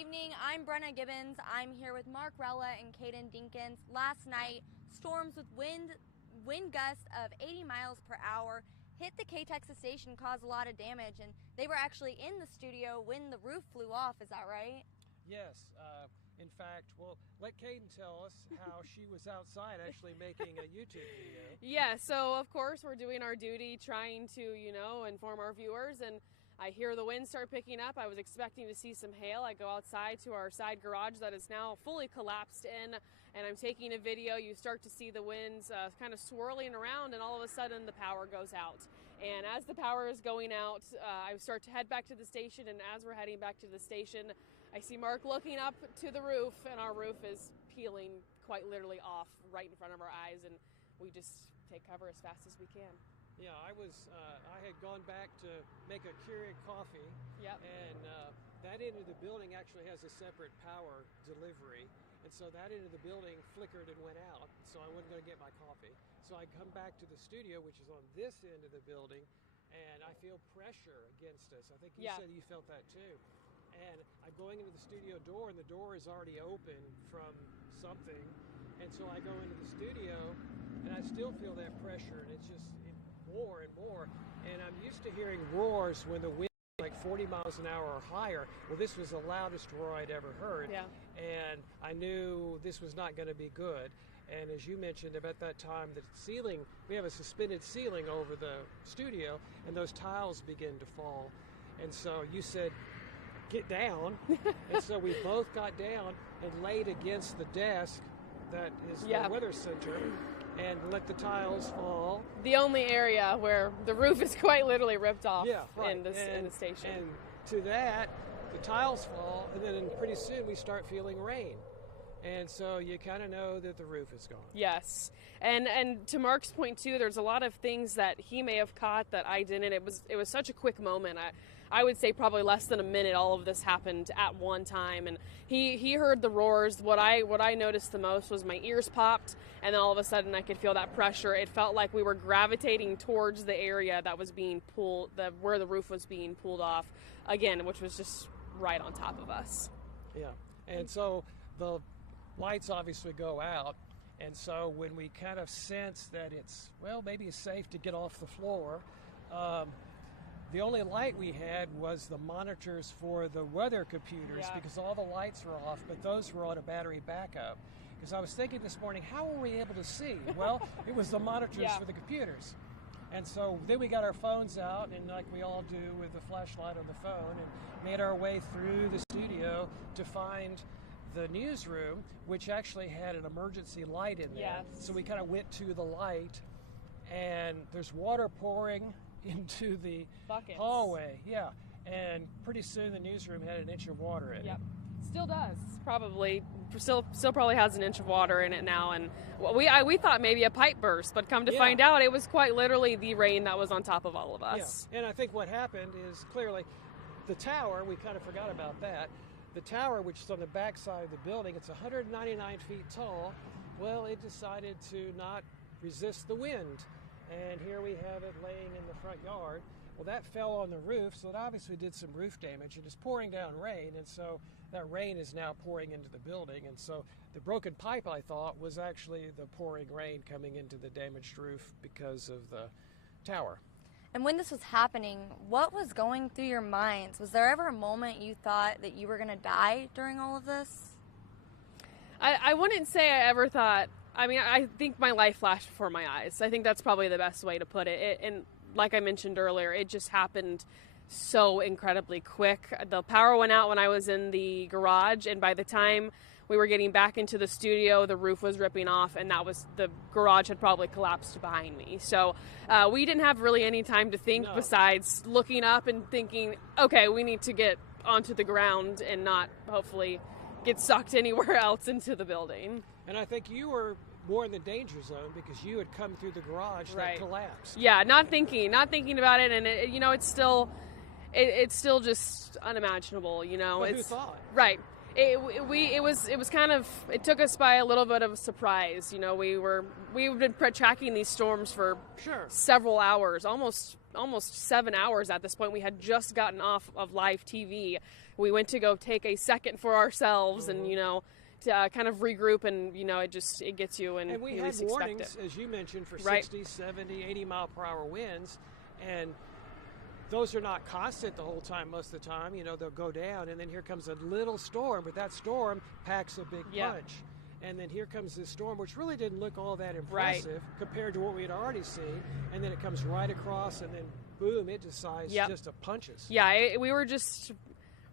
Good evening, I'm Brenna Gibbons. I'm here with Mark Rowlett and Caiden Dinkins. Last night, storms with wind gusts of 80 miles per hour hit the KTXS station, caused a lot of damage, and they were actually in the studio when the roof flew off. Is that right? Yes. In fact, well, let Caiden tell us how she was outside actually making a YouTube video. Yeah, so of course we're doing our duty trying to, inform our viewers, and I hear the wind start picking up. I was expecting to see some hail. I go outside to our side garage that is now fully collapsed in, and I'm taking a video. You start to see the winds kind of swirling around, and all of a sudden the power goes out. And as the power is going out, I start to head back to the station, and as we're heading back to the station, I see Mark looking up to the roof, and our roof is peeling quite literally off right in front of our eyes, and we just take cover as fast as we can. Yeah, I had gone back to make a Keurig coffee. Yep. And that end of the building actually has a separate power delivery. And so that end of the building flickered and went out, so I wasn't going to get my coffee. So I come back to the studio, which is on this end of the building, and I feel pressure against us. I think you said you felt that too. And I'm going into the studio door, and the door is already open from something. And so I go into the studio, and I still feel that pressure, and it's just more and more. And I'm used to hearing roars when the wind is like 40 miles an hour or higher. Well, this was the loudest roar I'd ever heard. Yeah. And I knew this was not going to be good. And as you mentioned, about that time, the ceiling, we have a suspended ceiling over the studio, and those tiles begin to fall. And so you said, get down. And so we both got down and laid against the desk that is the weather center and let the tiles fall. The only area where the roof is quite literally ripped off in the station. And to that, the tiles fall, and then pretty soon we start feeling rain. And so you kind of know that the roof is gone. Yes. And to Mark's point too, there's a lot of things that he may have caught that I didn't. It was such a quick moment. I would say probably less than a minute all of this happened at one time, and he heard the roars. What I noticed the most was my ears popped, and then all of a sudden I could feel that pressure. It felt like we were gravitating towards the area that was being pulled, where the roof was being pulled off again, which was just right on top of us. Yeah. And so the lights obviously go out, and so when we kind of sense that maybe it's safe to get off the floor, the only light we had was the monitors for the weather computers because all the lights were off, but those were on a battery backup. Because I was thinking this morning, how were we able to see? Well, it was the monitors for the computers. And so then we got our phones out, and like we all do with the flashlight on the phone, and made our way through the studio to find the newsroom, which actually had an emergency light in there. Yes. So we kind of went to the light, and there's water pouring into the buckets. Hallway. Yeah. And pretty soon the newsroom had an inch of water in it. Yep. Still does. Probably. Still probably has an inch of water in it now. And we thought maybe a pipe burst, but come to find out it was quite literally the rain that was on top of all of us. Yeah. And I think what happened is clearly the tower, we kind of forgot about that. The tower, which is on the back side of the building, it's 199 feet tall. Well, it decided to not resist the wind. And here we have it laying in the front yard. Well, that fell on the roof, so it obviously did some roof damage. It is pouring down rain, and so that rain is now pouring into the building. And so the broken pipe, I thought, was actually the pouring rain coming into the damaged roof because of the tower. And when this was happening, what was going through your minds? Was there ever a moment you thought that you were going to die during all of this? I wouldn't say I ever thought. I mean, I think my life flashed before my eyes. I think that's probably the best way to put it. And like I mentioned earlier, it just happened so incredibly quick. The power went out when I was in the garage, and by the time we were getting back into the studio, the roof was ripping off, and the garage had probably collapsed behind me. So we didn't have really any time to think besides looking up and thinking, okay, we need to get onto the ground and not hopefully get sucked anywhere else into the building. And I think you were more in the danger zone because you had come through the garage that collapsed. Yeah, not thinking about it, and it's still just unimaginable. But who thought? Right. It was kind of, it took us by a little bit of a surprise. You know, we've been tracking these storms for several hours, almost 7 hours at this point. We had just gotten off of live TV. We went to go take a second for ourselves and, you know, to kind of regroup, and, you know, it gets you and we you had least expect warnings, it. as you mentioned, for 60, 70, 80 mile per hour winds, and those are not constant the whole time. Most of the time, you know, they'll go down, and then here comes a little storm, but that storm packs a big punch. And then here comes this storm, which really didn't look all that impressive compared to what we had already seen, and then it comes right across, and then boom, it decides just to punch us. Yeah, we were just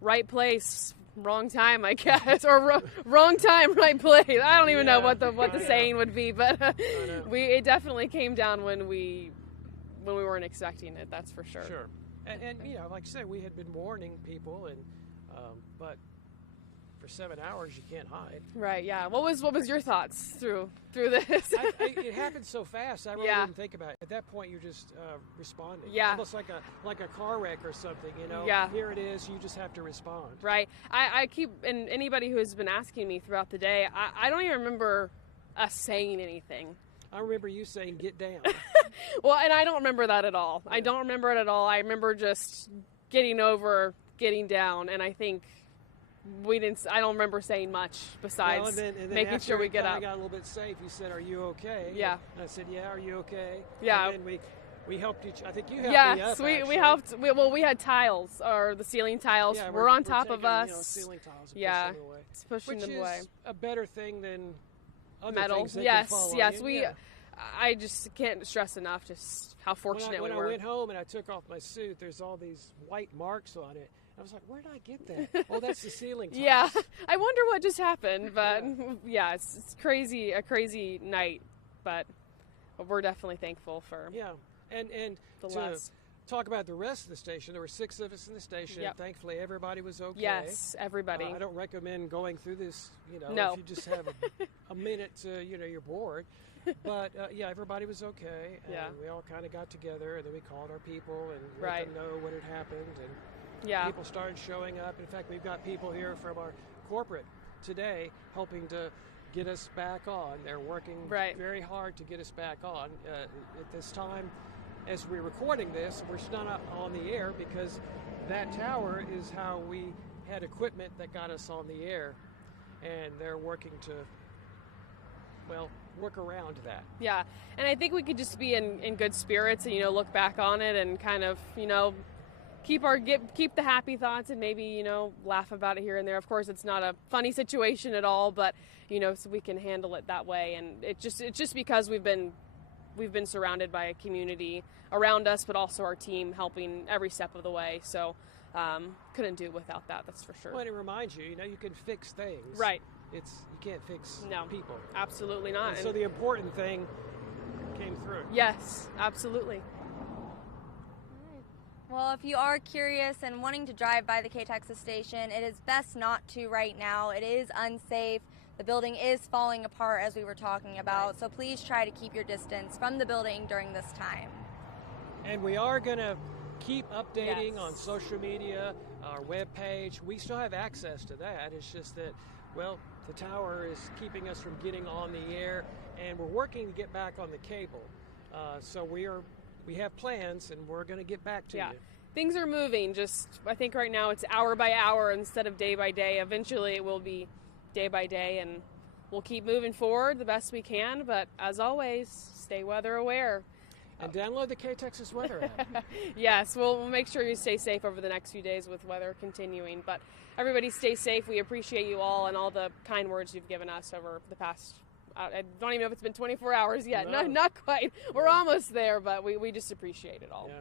right place, wrong time, I guess, or wrong time, right place. I don't even know what the saying would be, but it definitely came down when we weren't expecting it. That's for sure. Sure, and you know, like I said, we had been warning people, and but for 7 hours you can't hide. Right. Yeah. What was your thoughts through this? It happened so fast. I really didn't think about it. At that point, you're just responding. Yeah. Almost like a car wreck or something. You know. Yeah. Here it is. You just have to respond. Right. I keep, and anybody who has been asking me throughout the day, I don't even remember us saying anything. I remember you saying, "Get down." Well, and I don't remember that at all. I don't remember it at all. I remember just getting down, and I think I don't remember saying much besides and then making sure we get up. I got a little bit safe. You said, "Are you okay?" Yeah. And I said, "Yeah, are you okay?" Yeah. And then we helped each. I think you helped me up. Yes, we helped. We had tiles, or the ceiling tiles. Yeah, we're on we're top taking, of us. You know, ceiling tiles and yeah, pushing them away. it's pushing them Which away. is a better thing than other Metal. things that Yes, can fall yes. on you. I just can't stress enough just how fortunate when we were. I went home and I took off my suit, there's all these white marks on it. I was like, where did I get that? Oh, that's the ceiling tiles. Yeah, I wonder what just happened, but yeah, it's crazy, a crazy night, but we're definitely thankful for and the to less. talk about the rest of the station. There were 6 of us in the station. Yep. Thankfully, everybody was okay. Yes, everybody. I don't recommend going through this, you know, No. if you just have a minute to, you know, you're bored. But, everybody was okay. And we all kind of got together, and then we called our people and let them know what had happened. And people started showing up. In fact, we've got people here from our corporate today helping to get us back on. They're working very hard to get us back on. At this time, as we're recording this, we're still not on the air because that tower is how we had equipment that got us on the air. And they're working to, work around that. Yeah, and I think we could just be in good spirits and, you know, look back on it and kind of, you know, keep the happy thoughts and maybe, you know, laugh about it here and there. Of course, it's not a funny situation at all, but, you know, so we can handle it that way. And it's just because we've been surrounded by a community around us, but also our team helping every step of the way. So couldn't do without that. That's for sure. Well, it reminds you, you know, you can fix things. Right. You can't fix people. Absolutely not. And so the important thing came through. Yes, absolutely. Well, if you are curious and wanting to drive by the KTXS station, it is best not to right now. It is unsafe. The building is falling apart, as we were talking about, so please try to keep your distance from the building during this time. And we are going to keep updating on social media, our webpage. We still have access to that. It's just that, the tower is keeping us from getting on the air, and we're working to get back on the cable. So we have plans, and we're going to get back to you. Things are moving. Just, I think right now it's hour by hour instead of day by day. Eventually it will be day by day, and we'll keep moving forward the best we can. But as always, stay weather aware. And download the KTXS weather app. Yes, we'll make sure you stay safe over the next few days with weather continuing. But everybody stay safe. We appreciate you all and all the kind words you've given us over the past, I don't even know if it's been 24 hours yet. No. Not quite. We're almost there, but we just appreciate it all. Yeah.